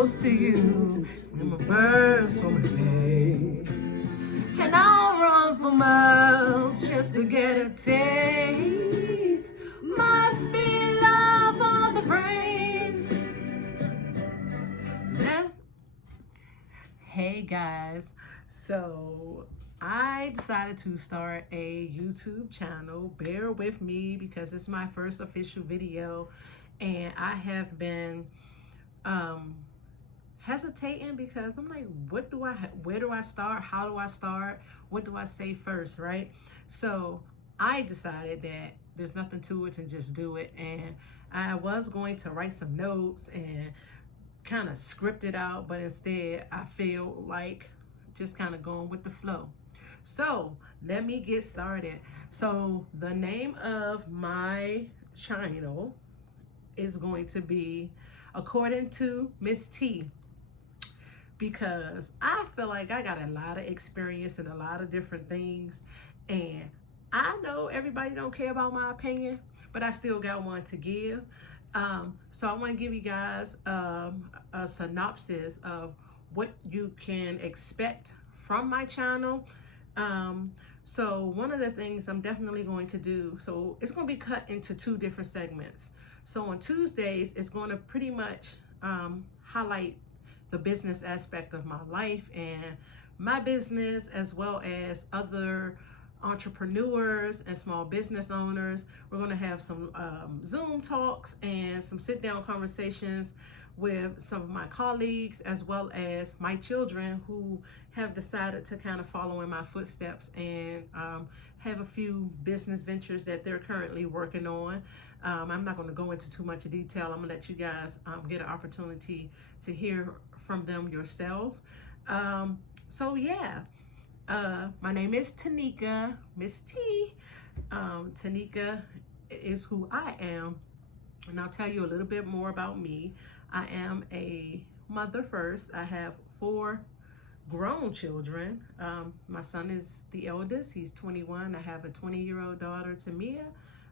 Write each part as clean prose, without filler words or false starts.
close to you, and my birds for my day. And I'll run for miles just to get a taste. Must be love on the brain. Hey guys, so I decided to start a YouTube channel. Bear with me because it's my first official video, and I have been hesitating because I'm like, where do I start? How do I start? What do I say first, right? So I decided that there's nothing to it and just do it. And I was going to write some notes and kind of script it out, but instead I feel like just kind of going with the flow. So let me get started. So the name of my channel is going to be According to Miss T, because I feel like I got a lot of experience in a lot of different things, and I know everybody don't care about my opinion, but I still got one to give. So I want to give you guys a synopsis of what you can expect from my channel. So one of the things I'm definitely going to do, so it's going to be cut into two different segments. So on Tuesdays, it's going to pretty much highlight the business aspect of my life and my business, as well as other entrepreneurs and small business owners. We're going to have some Zoom talks and some sit-down conversations with some of my colleagues, as well as my children who have decided to kind of follow in my footsteps and have a few business ventures that they're currently working on. I'm not going to go into too much detail. I'm going to let you guys get an opportunity to hear from them yourself. So yeah, my name is Tanika, Miss T. Tanika is who I am, and I'll tell you a little bit more about me. I am a mother first. I have 4 grown children. My son is the eldest. He's 21. I have a 20-year-old daughter, Tamia,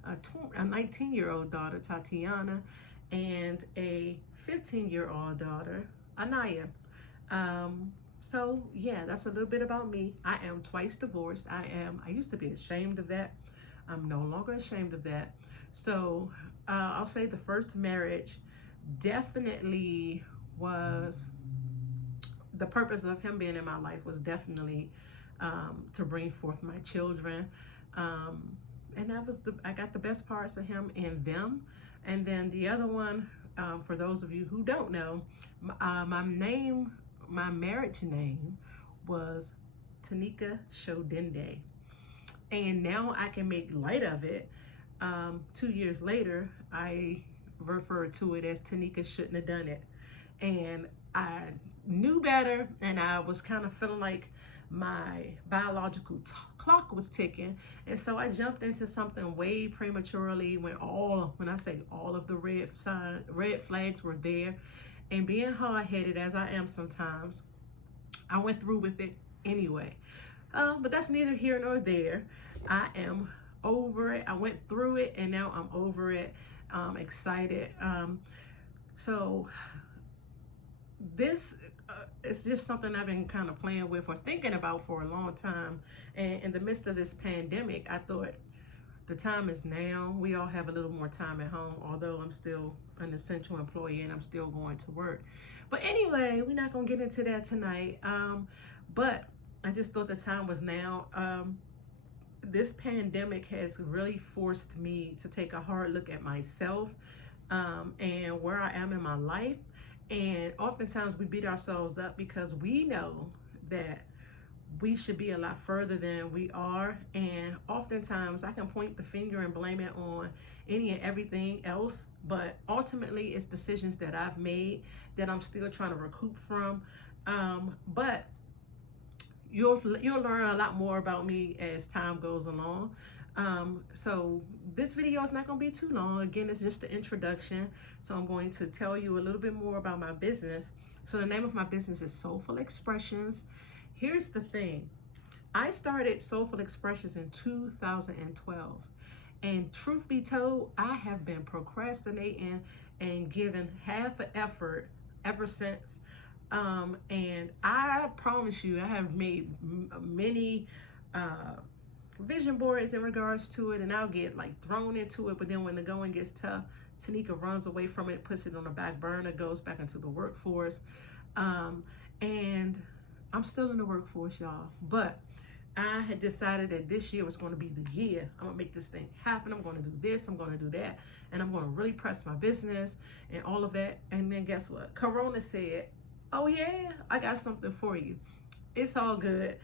a 19-year-old daughter, Tatiana, and a 15-year-old daughter, Anaya. So yeah, that's a little bit about me. I am twice divorced. I used to be ashamed of that. I'm no longer ashamed of that. So I'll say the first marriage definitely was, the purpose of him being in my life was definitely to bring forth my children. And I got the best parts of him in them. And then the other one, for those of you who don't know, my marriage name was Tanika Shodende. And now I can make light of it. 2 years later, I refer to it as Tanika Shouldn't Have Done It. And I knew better, and I was kind of feeling like my biological clock was ticking, and so I jumped into something way prematurely when I say all of the red flags were there. And being hard-headed as I am sometimes, I went through with it anyway. But that's neither here nor there. I am over it. I went through it, and now I'm over it. I'm excited. So this it's just something I've been kind of playing with or thinking about for a long time. And in the midst of this pandemic, I thought the time is now. We all have a little more time at home, although I'm still an essential employee and I'm still going to work. But anyway, we're not going to get into that tonight. But I just thought the time was now. This pandemic has really forced me to take a hard look at myself and where I am in my life. And oftentimes we beat ourselves up because we know that we should be a lot further than we are. And oftentimes I can point the finger and blame it on any and everything else. But ultimately it's decisions that I've made that I'm still trying to recoup from. But you'll learn a lot more about me as time goes along. So this video is not going to be too long. Again, it's just the introduction. So I'm going to tell you a little bit more about my business. So the name of my business is Soulful Expressions. Here's the thing. I started Soulful Expressions in 2012. And truth be told, I have been procrastinating and giving half an effort ever since. And I promise you, I have made many vision boards in regards to it, and I'll get like thrown into it, but then when the going gets tough, Tanika runs away from it, puts it on the back burner, goes back into the workforce. And I'm still in the workforce, y'all, but I had decided that this year was going to be the year. I'm gonna make this thing happen. I'm going to do this, I'm going to do that, and I'm going to really press my business and all of that. And then guess what? Corona said, oh yeah, I got something for you. It's all good.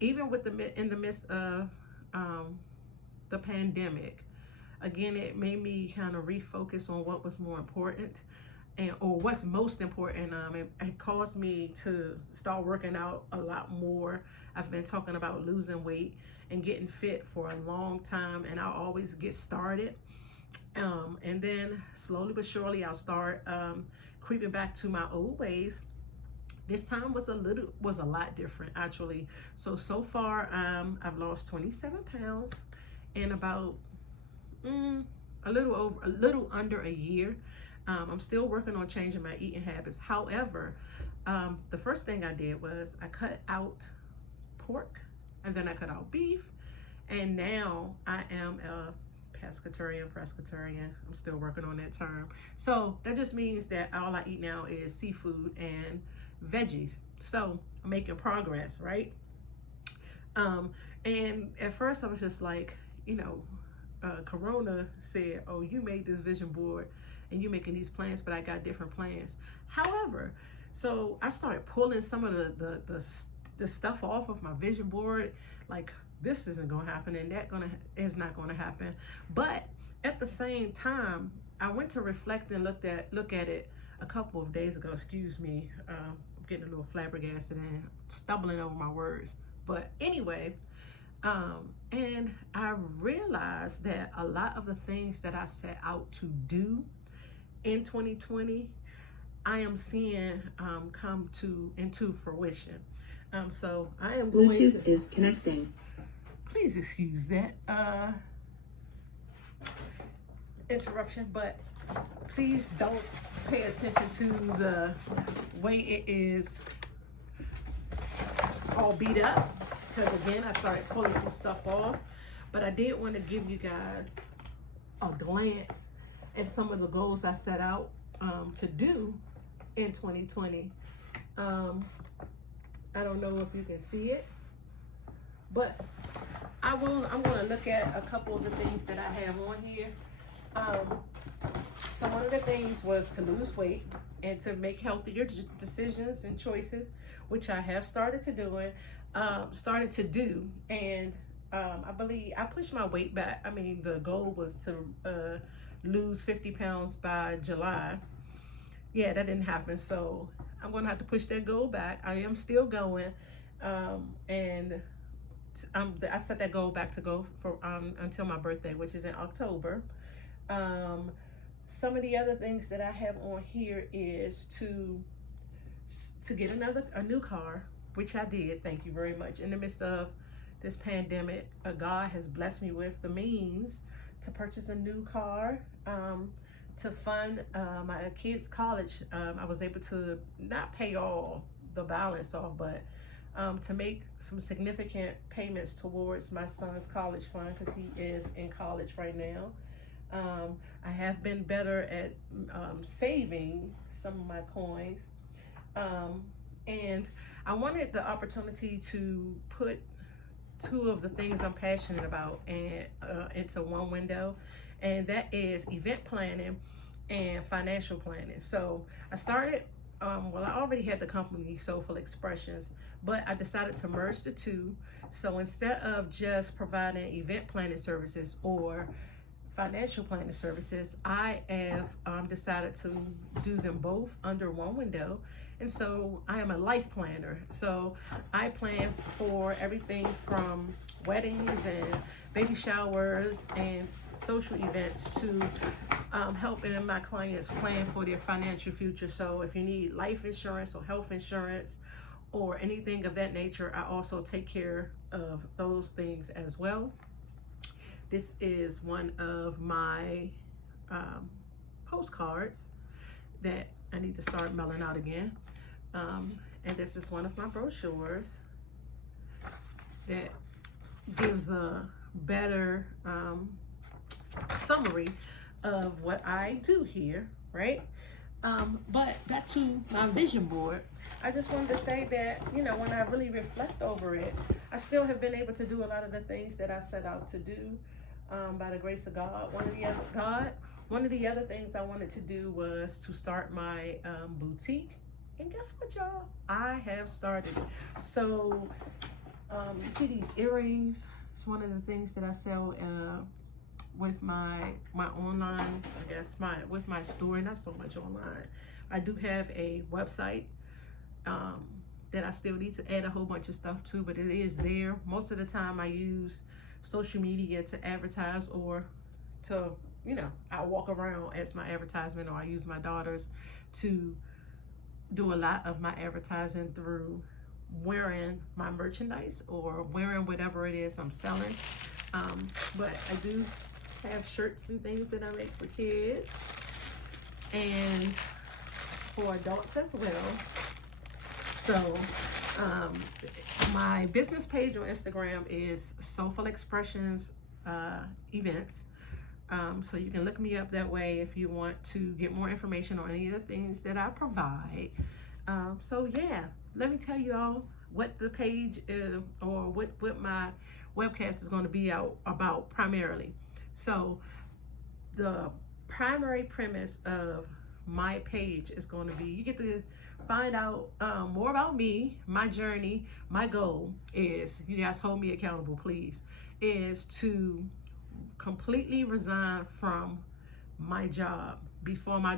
Even with in the midst of the pandemic, again, it made me kind of refocus on what was more important, or what's most important. It caused me to start working out a lot more. I've been talking about losing weight and getting fit for a long time, and I'll always get started. And then slowly but surely I'll start creeping back to my old ways. This time was a lot different, actually. So far, I've lost 27 pounds in about a little under a year. I'm still working on changing my eating habits. However, the first thing I did was I cut out pork, and then I cut out beef, and now I am a pescatarian. I'm still working on that term. So that just means that all I eat now is seafood and veggies. So I'm making progress, right? And at first I was just like, Corona said, oh, you made this vision board and you're making these plans, but I got different plans. However, so I started pulling some of the stuff off of my vision board, like this isn't gonna happen and that is not gonna happen. But at the same time, I went to reflect and look at it a couple of days ago. Excuse me, I'm getting a little flabbergasted and stumbling over my words. But anyway, and I realized that a lot of the things that I set out to do in 2020, I am seeing come into fruition. So I am going Bluetooth is connecting. Please excuse that interruption, but please don't pay attention to the way it is all beat up, because again, I started pulling some stuff off. But I did want to give you guys a glance at some of the goals I set out to do in 2020. I don't know if you can see it, but I'm going to look at a couple of the things that I have on here. So one of the things was to lose weight and to make healthier decisions and choices, which I have started to do. And I believe I pushed my weight back. I mean, the goal was to lose 50 pounds by July. Yeah, that didn't happen. So I'm going to have to push that goal back. I am still going. And I set that goal back to go for until my birthday, which is in October. Some of the other things that I have on here is to get a new car, which I did. Thank you very much. In the midst of this pandemic, God has blessed me with the means to purchase a new car, to fund my kids' college. I was able to not pay all the balance off, but to make some significant payments towards my son's college fund, because he is in college right now. I have been better at saving some of my coins. And I wanted the opportunity to put two of the things I'm passionate about into one window, and that is event planning and financial planning. So I started, I already had the company Soulful Expressions, but I decided to merge the two. So instead of just providing event planning services or financial planning services, I have decided to do them both under one window. And so I am a life planner. So I plan for everything from weddings and baby showers and social events to helping my clients plan for their financial future. So if you need life insurance or health insurance or anything of that nature, I also take care of those things as well. This is one of my postcards that I need to start mailing out again. And this is one of my brochures that gives a better summary of what I do here, right? But back to my vision board, I just wanted to say that, you know, when I really reflect over it, I still have been able to do a lot of the things that I set out to do by the grace of God. One of the other things I wanted to do was to start my boutique. And guess what, y'all? I have started. So you see these earrings? It's one of the things that I sell with my online, I guess, with my store. Not so much online. I do have a website that I still need to add a whole bunch of stuff to, but it is there. Most of the time I use social media to advertise, or to, you know, I walk around as my advertisement, or I use my daughters to do a lot of my advertising through wearing my merchandise or wearing whatever it is I'm selling. But I do have shirts and things that I make for kids and for adults as well. So my business page on Instagram is Soulful Expressions events. So you can look me up that way if you want to get more information on any of the things that I provide. So yeah, let me tell you all what the page is, or what my webcast is going to be about primarily. So the primary premise of my page is going to be, you get to find out more about me, my journey. My goal is, you guys hold me accountable, please, is to completely resign from my job before my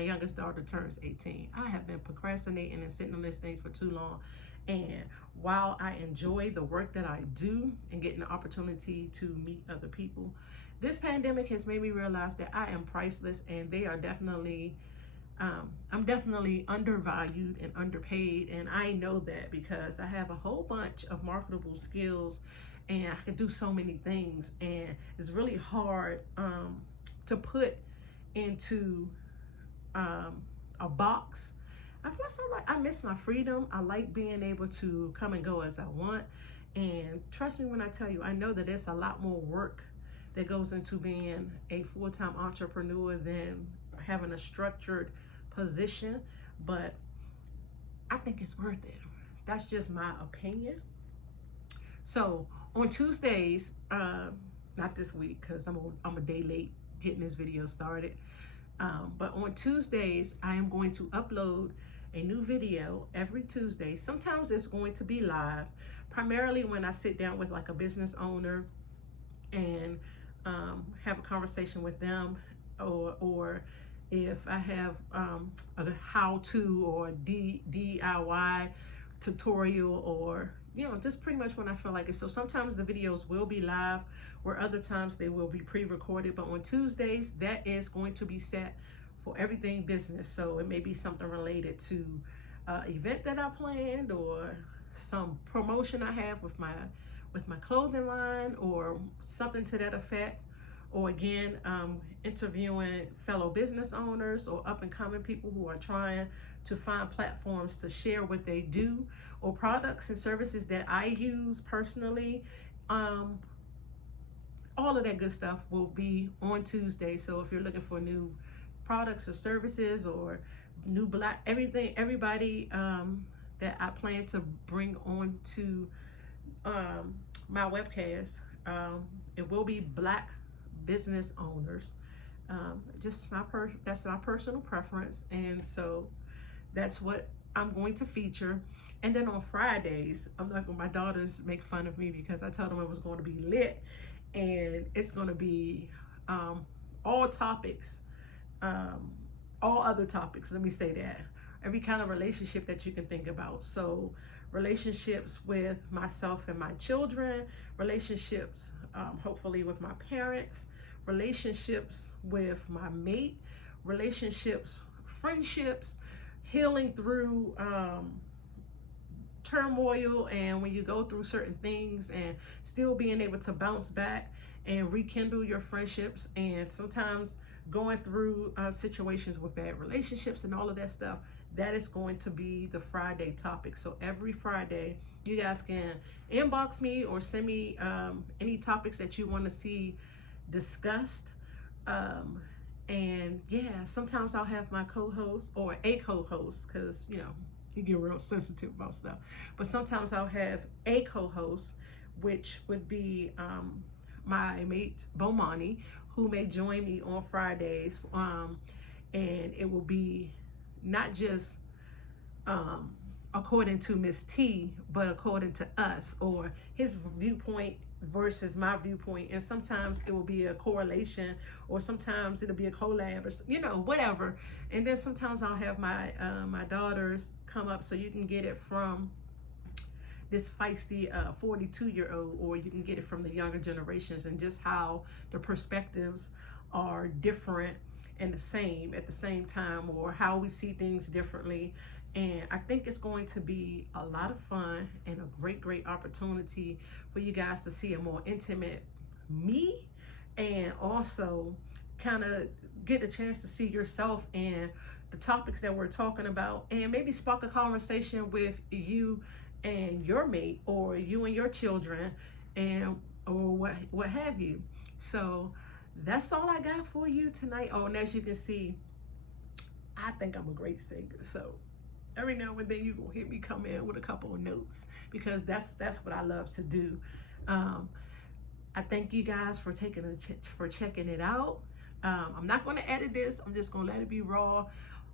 youngest daughter turns 18. I have been procrastinating and sitting on this thing for too long. And while I enjoy the work that I do and getting the opportunity to meet other people, this pandemic has made me realize that I am priceless, and they are definitely, I'm definitely undervalued and underpaid. And I know that because I have a whole bunch of marketable skills and I can do so many things, and it's really hard to put into a box. And plus, I miss my freedom. I like being able to come and go as I want. And trust me when I tell you, I know that it's a lot more work that goes into being a full-time entrepreneur than having a structured position, but I think it's worth it. That's just my opinion. So on Tuesdays, not this week because I'm a day late getting this video started, but on Tuesdays I am going to upload a new video every Tuesday. Sometimes it's going to be live, primarily when I sit down with like a business owner and have a conversation with them, or if I have a how-to or DIY tutorial, or you know, just pretty much when I feel like it. So sometimes the videos will be live, where other times they will be pre-recorded. But on Tuesdays, that is going to be set for everything business. So it may be something related to event that I planned, or some promotion I have with my clothing line, or something to that effect. Or again, interviewing fellow business owners or up and coming people who are trying to find platforms to share what they do, or products and services that I use personally. All of that good stuff will be on Tuesday. So if you're looking for new products or services, or new everybody that I plan to bring on to my webcast, it will be Black business owners. Just that's my personal preference, and so that's what I'm going to feature. And then on Fridays, my daughters make fun of me because I told them it was going to be lit, and it's going to be all topics, all other topics, let me say that. Every kind of relationship that you can think about. So relationships with myself and my children, relationships hopefully with my parents, relationships with my mate, relationships, friendships, healing through turmoil, and when you go through certain things and still being able to bounce back and rekindle your friendships. And sometimes going through situations with bad relationships and all of that stuff, that is going to be the Friday topic. So every Friday, you guys can inbox me or send me any topics that you want to see discussed. And yeah, sometimes I'll have my co-host or a co-host, because you know, you get real sensitive about stuff. But sometimes I'll have a co-host, which would be my mate Bomani, who may join me on Fridays. And it will be not just according to Miss T, but according to us, or his viewpoint versus my viewpoint. And sometimes it will be a correlation, or sometimes it'll be a collab, or you know, whatever. And then sometimes I'll have my my daughters come up, so you can get it from this feisty 42-year-old, or you can get it from the younger generations, and just how the perspectives are different and the same at the same time, or how we see things differently. And I think it's going to be a lot of fun and a great opportunity for you guys to see a more intimate me, and also kind of get a chance to see yourself and the topics that we're talking about, and maybe spark a conversation with you and your mate, or you and your children, and or what have you. So that's all I got for you tonight. Oh, and as you can see, I think I'm a great singer. So every now and then you gonna hear me come in with a couple of notes, because that's what I love to do. I thank you guys for checking it out. I'm not going to edit this. I'm just going to let it be raw.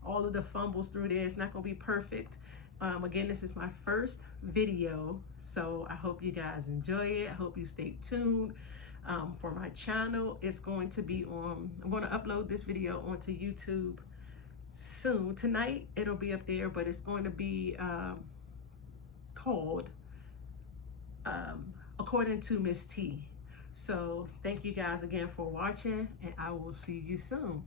All of the fumbles through there, it's not going to be perfect. Again, this is my first video, so I hope you guys enjoy it. I hope you stay tuned for my channel. It's going to be on, I'm going to upload this video onto YouTube soon. Tonight it'll be up there, but it's going to be called According to Miss T. So thank you guys again for watching, and I will see you soon.